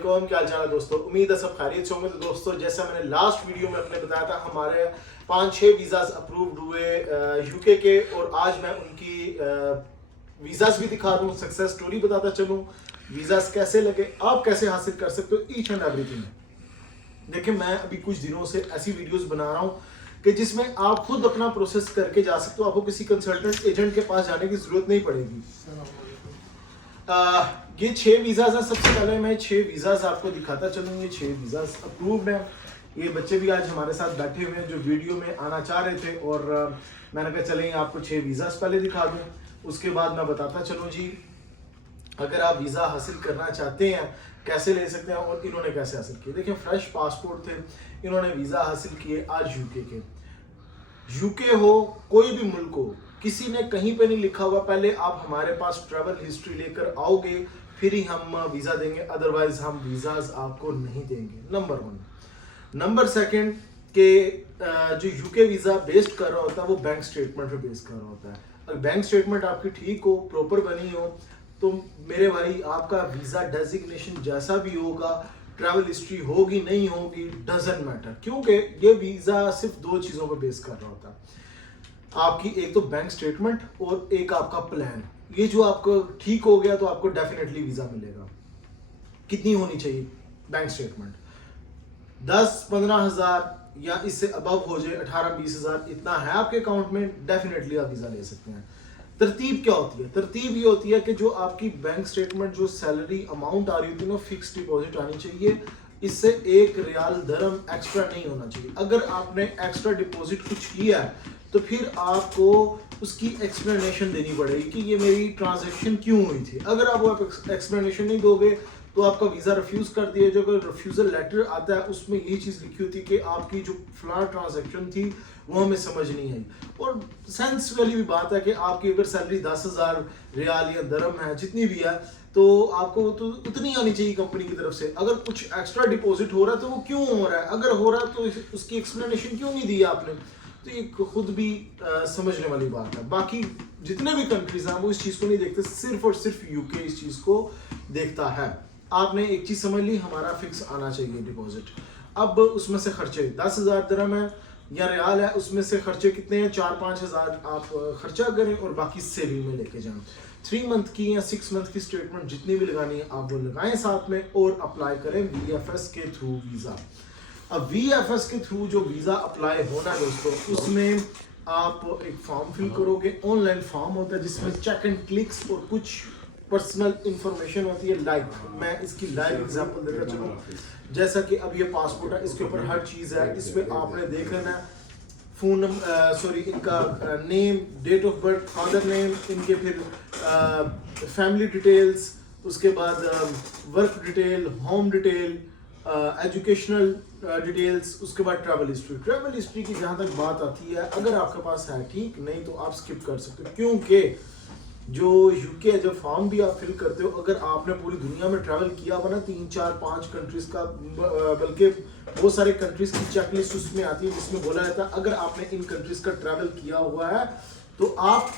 कौन क्या हाल है दोस्तों, उम्मीद है सब खैरियत से होंगे। तो दोस्तों, जैसा मैंने लास्ट वीडियो में अपने बताया था, हमारे 5-6 वीज़ाज अप्रूव्ड हुए यूके के, और आज मैं उनकी वीज़ाज भी दिखा दूँ, सक्सेस स्टोरी बताता चलूँ, वीज़ाज कैसे लगे, आप कैसे हासिल कर सकते हो, ईच एंड एवरीथिंग। देखिए, मैं अभी कुछ दिनों से ऐसी वीडियोस बना रहा हूँ कि जिसमें आप खुद अपना प्रोसेस करके जा सकते हो, आपको किसी कंसल्टेंट एजेंट के पास जाने की जरूरत नहीं पड़ेगी। ये 6 वीज़ाज हैं। सबसे पहले मैं 6 वीज़ाज आपको दिखाता चलूँ। ये 6 वीज़ाज अप्रूव्ड हैं। ये बच्चे भी आज हमारे साथ बैठे हुए हैं जो वीडियो में आना चाह रहे थे, और मैंने कहा चलें आपको 6 वीज़ाज पहले दिखा दूँ, उसके बाद मैं बताता चलूँ जी अगर आप वीज़ा हासिल करना चाहते हैं कैसे ले सकते हैं, और इन्होंने कैसे हासिल किए। देखिए, फ्रेश पासपोर्ट थे, इन्होंने वीज़ा हासिल किए आज यूके के। यूके हो, कोई भी मुल्क हो, किसी ने कहीं पे नहीं लिखा होगा पहले आप हमारे पास ट्रैवल हिस्ट्री लेकर आओगे फिर ही हम वीज़ा देंगे, अदरवाइज हम वीज़ाज आपको नहीं देंगे। नंबर 1। नंबर 2 के जो यूके वीज़ा बेस्ड कर रहा होता है वो बैंक स्टेटमेंट पे बेस कर रहा होता है। अगर बैंक स्टेटमेंट आपकी ठीक हो, प्रॉपर बनी हो, तो मेरे भाई आपका वीज़ा डेजिग्नेशन जैसा भी होगा, ट्रैवल हिस्ट्री होगी नहीं होगी, डजेंट मैटर, क्योंकि ये वीज़ा सिर्फ 2 चीज़ों पर बेस कर रहा होता है। आपकी एक तो बैंक स्टेटमेंट और एक आपका प्लान। ये जो आपको ठीक हो गया तो आपको डेफिनेटली वीज़ा मिलेगा। कितनी होनी चाहिए बैंक स्टेटमेंट? 10-15 हज़ार या इससे अबव हो जाए, 18-20 हज़ार इतना है आपके अकाउंट में, डेफिनेटली आप वीज़ा ले सकते हैं। तरतीब क्या होती है? तरतीब ये होती है कि जो आपकी बैंक स्टेटमेंट जो सैलरी अमाउंट आ रही होती है ना, फिक्स डिपॉजिट आनी चाहिए। इससे 1 रियाल दरम एक्स्ट्रा नहीं होना चाहिए। अगर आपने एक्स्ट्रा डिपॉजिट कुछ किया है तो फिर आपको उसकी एक्सप्लेनेशन देनी पड़ेगी कि ये मेरी ट्रांजैक्शन क्यों हुई थी। अगर आप वो एक्सप्लेनेशन नहीं दोगे तो आपका वीज़ा रिफ्यूज कर दिया। जो रिफ्यूजल लेटर आता है उसमें यही चीज़ लिखी होती है कि आपकी जो फलां ट्रांजैक्शन थी वो हमें समझ नहीं आई। और सेंस वाली भी बात है कि आपकी अगर सैलरी 10,000 रियाल या दरम है, जितनी भी है, तो आपको तो उतनी आनी चाहिए कंपनी की तरफ से। अगर कुछ एक्स्ट्रा डिपॉजिट हो रहा है तो वो क्यों हो रहा है, अगर हो रहा है तो उसकी एक्सप्लेनेशन क्यों नहीं दी आपने। तो ये खुद भी समझने वाली बात है। बाकी जितने भी कंट्रीज हैं वो इस चीज़ को नहीं देखते, सिर्फ और सिर्फ यूके इस चीज़ को देखता है। आपने एक चीज़ समझ ली, हमारा फिक्स आना चाहिए डिपॉजिट। अब उसमें से खर्चे 10,000 दरम है या रियाल है, उसमें से खर्चे कितने हैं? 4-5 हज़ार आप खर्चा करें और बाकी सेविंग में लेके जाएं। 3 मंथ की या 6 मंथ की स्टेटमेंट जितनी भी लगानी है आप वो लगाएं साथ में, और अप्लाई करें VFS के थ्रू वीज़ा। अब VFS के थ्रू जो वीज़ा अप्लाई होना है दोस्तों, उसमें आप एक फॉर्म फिल करोगे। ऑनलाइन फॉर्म होता है जिसमें चेक एंड क्लिक्स और कुछ पर्सनल इंफॉर्मेशन होती है। लाइक मैं इसकी लाइव एग्जांपल देता चलूँ, जैसा कि अब ये पासपोर्ट है, इसके ऊपर हर चीज़ है। इसमें आपने देख लेना है फ़ोन सॉरी इनका name, date of birth, father name, इनके फिर फैमिली डिटेल्स, उसके बाद work detail, home detail, educational details, उसके बाद ट्रैवल हिस्ट्री। ट्रैवल हिस्ट्री की जहाँ तक बात आती है, अगर आपके पास है ठीक, नहीं तो आप स्किप कर सकते हो, क्योंकि जो यूके जब फॉर्म भी आप फिल करते हो, अगर आपने पूरी दुनिया में ट्रैवल किया हुआ ना, 3-4-5 कंट्रीज का, बल्कि बहुत सारे कंट्रीज की चेकलिस्ट उसमें आती है जिसमें बोला जाता है अगर आपने इन कंट्रीज का ट्रैवल किया हुआ है तो आप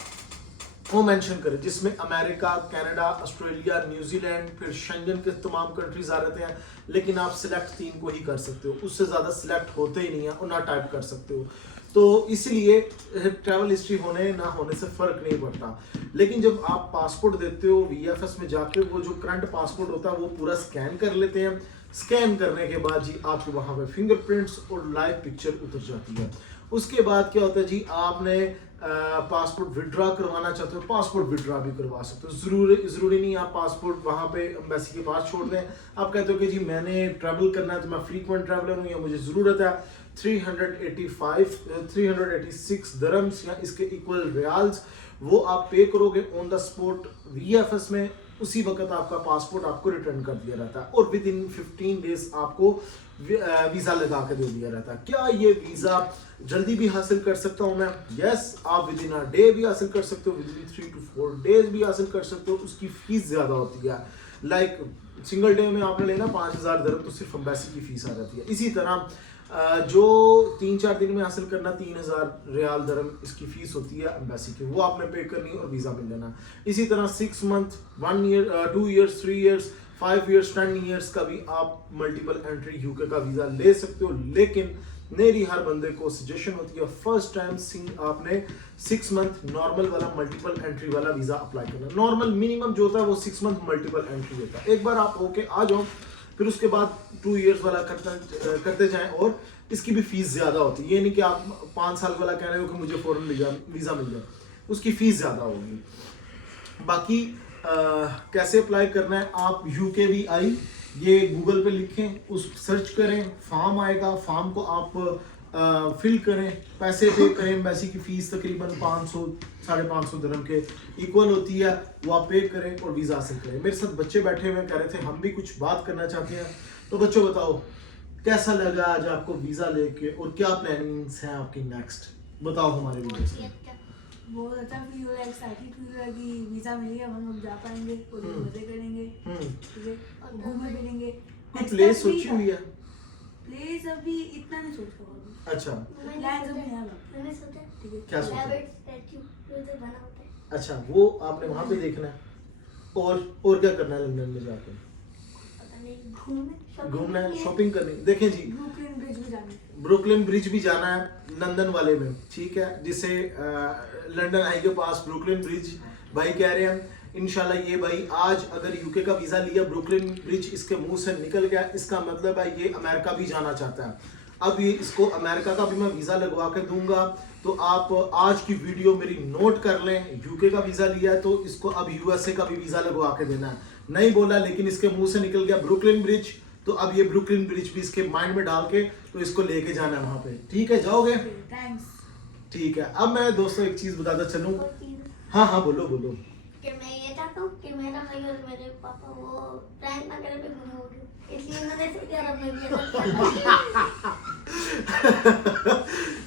वो मेंशन करें, जिसमें अमेरिका, कनाडा, ऑस्ट्रेलिया, न्यूजीलैंड, फिर शेंगन के तमाम कंट्रीज आ रहते हैं। लेकिन आप सिलेक्ट 3 को ही कर सकते हो, उससे ज़्यादा सिलेक्ट होते ही नहीं है, और ना टाइप कर सकते हो। तो इसलिए ट्रैवल हिस्ट्री होने ना होने से फ़र्क नहीं पड़ता। लेकिन जब आप पासपोर्ट देते हो VFS में जाके, वो जो करंट पासपोर्ट होता है वो पूरा स्कैन कर लेते हैं। स्कैन करने के बाद जी आपके वहाँ पे फिंगरप्रिंट्स और लाइव पिक्चर उतर जाती है। उसके बाद क्या होता है जी, आपने पासपोर्ट विड्रॉ करवाना चाहते हो, पासपोर्ट विड्रॉ भी करवा सकते हो। ज़रूरी नहीं आप पासपोर्ट वहाँ पे एम्बेसी के पास छोड़ दें। आप कहते हो कि जी मैंने ट्रैवल करना है, तो मैं फ्रीक्वेंट ट्रैवलर हूँ या मुझे ज़रूरत है 386 दरम्स या इसके इक्वल रियाल्स, वो आप पे करोगे ऑन द स्पॉट VFS में। उसी वक्त आपका पासपोर्ट आपको रिटर्न कर दिया रहता है, और विद इन 15 डेज आपको वीज़ा लगा कर दे दिया रहता है। क्या ये वीज़ा जल्दी भी हासिल कर सकता हूँ मैं? यस, आप विद इन अ डे भी हासिल कर सकते हो, विद इन 3 to 4 डेज भी हासिल कर सकते हो। उसकी फीस ज़्यादा होती है। लाइक सिंगल डे में आपने लेना 5,000 दरम, तो सिर्फ एम्बेसी की फीस आ जाती है। इसी तरह जो 3-4 दिन में हासिल करना, 3,000 रियाल दरम इसकी फीस होती है एम्बेसी की, वो आपने पे करनी और वीज़ा मिल लेना। इसी तरह 6 month, 1 year, 2 years, 3 years, 5 years 10 years का भी आप मल्टीपल एंट्री यूके का वीज़ा ले सकते हो, लेकिन मेरी हर बंदे को सजेशन होती है फर्स्ट टाइम आपने 6 मंथ नॉर्मल वाला मल्टीपल एंट्री वाला वीज़ा अप्लाई करना। नॉर्मल मिनिमम जो होता है वो 6 मंथ मल्टीपल एंट्री होता है। एक बार आप होके आ जाओ, फिर उसके बाद 2 इयर्स वाला करते जाएं, और इसकी भी फीस ज़्यादा होती है। ये नहीं कि आप 5 साल वाला कह रहे हो कि मुझे फ़ौरन वीज़ा मिल जाए, उसकी फ़ीस ज़्यादा होगी। बाकी कैसे अप्लाई करना है, आप UKVI ये गूगल पे लिखें, उस सर्च करें, फॉर्म आएगा, फॉर्म को आप फिल करें, पैसे पे करें। एम्बेसी की फ़ीस तकरीबन 500 550 दिरहम के इक्वल होती है, वो आप पे करें और वीज़ा हासिल करें। मेरे साथ बच्चे बैठे हुए कह रहे थे हम भी कुछ बात करना चाहते हैं, तो बच्चों बताओ कैसा लगा आज आपको वीज़ा लेके, और क्या प्लानिंग्स हैं आपकी नेक्स्ट, बताओ हमारे वीडियो से। बहुत अच्छा फील हो रहा है, एक्साइटेड फील हो रहा है कि वीज़ा मिल गया, हम लोग जा पाएंगे और मजे करेंगे, ठीक है, और घूमे फिरेंगे। कोई प्लेस सोची हुई है? प्लेस अभी इतना नहीं सोच रहा हूँ। अच्छा, प्लान अभी है, मैंने सोचा ठीक है। क्या सोचा? रैबिट स्टैचू जो बना होता है। अच्छा, वो आपने वहाँ पे देखना है, और क्या करना है लंदन में जाके? पता नहीं, घूमना है, शॉपिंग करनी है। देखें जी, ब्रुकलिन ब्रिज भी जाना है। ब्रुकलिन ब्रिज भी जाना है लंदन वाले में, ठीक है, जिसे लंदन आई के पास ब्रुकलिन ब्रिज भाई कह रहे हैं। इंशाल्लाह ये भाई आज अगर यूके का वीज़ा लिया, ब्रुकलिन ब्रिज इसके मुंह से निकल गया, इसका मतलब है ये अमेरिका भी जाना चाहता है। अब ये इसको अमेरिका का भी मैं वीज़ा लगवा के दूंगा, तो आप आज की वीडियो मेरी नोट कर लें। यूके का वीज़ा लिया है तो इसको अब USA का भी वीज़ा लगवा के देना है। नहीं बोला, लेकिन इसके मुंह से निकल गया ब्रुकलिन ब्रिज, तो अब ये ब्रुकलिन ब्रिज भी इसके माइंड में डाल के तो इसको लेके जाना है वहाँ पे, ठीक है, जाओगे? थैंक्स। ठीक है। अब मैं दोस्तों एक चीज़ बताता चलूँ। हाँ बोलो बोलो। कि मैं ये चाहता हूँ कि मेरा भाई और मेरे पापा वो प्रैंक ना करे, मैं गुम हो गई, इसलिए मैंने सोचा यार अब मैं भी ऐसा किया।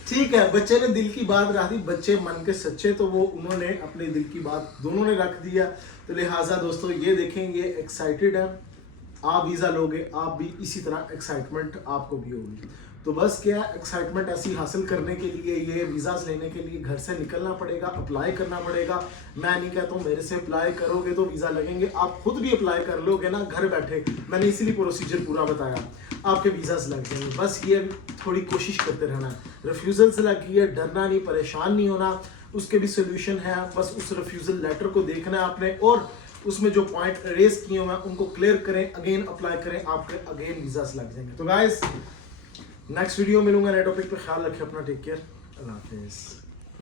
ठीक है, बच्चे ने दिल की बात रख दी, बच्चे मन के सच्चे, तो वो उन्होंने अपने दिल की बात दोनों ने रख दिया। तो लिहाजा दोस्तों ये देखेंगे, एक्साइटेड है, आप वीज़ा लोगे, आप भी इसी तरह एक्साइटमेंट आपको भी होगी। तो बस क्या, एक्साइटमेंट ऐसी हासिल करने के लिए, ये वीज़ास लेने के लिए घर से निकलना पड़ेगा, अप्लाई करना पड़ेगा। मैं नहीं कहता हूँ मेरे से अप्लाई करोगे तो वीज़ा लगेंगे, आप खुद भी अप्लाई कर लोगे ना घर बैठे, मैंने इसीलिए प्रोसीजर पूरा बताया, आपके वीज़ास लग जाएंगे। बस ये थोड़ी कोशिश करते रहना है, रिफ्यूज़ल से लगी है, डरना नहीं, परेशान नहीं होना, उसके भी सोल्यूशन है। बस उस रिफ्यूज़ल लेटर को देखना है आपने, और उसमें जो पॉइंट रेस किए हुए हैं उनको क्लियर करें, अगेन अप्लाई करें, आपके अगेन वीज़ास लग जाएंगे। तो गाइस नेक्स्ट वीडियो मिलूंगा नए टॉपिक पे, ख्याल रखें अपना, टेक केयर, अल्लाह हाफिज़।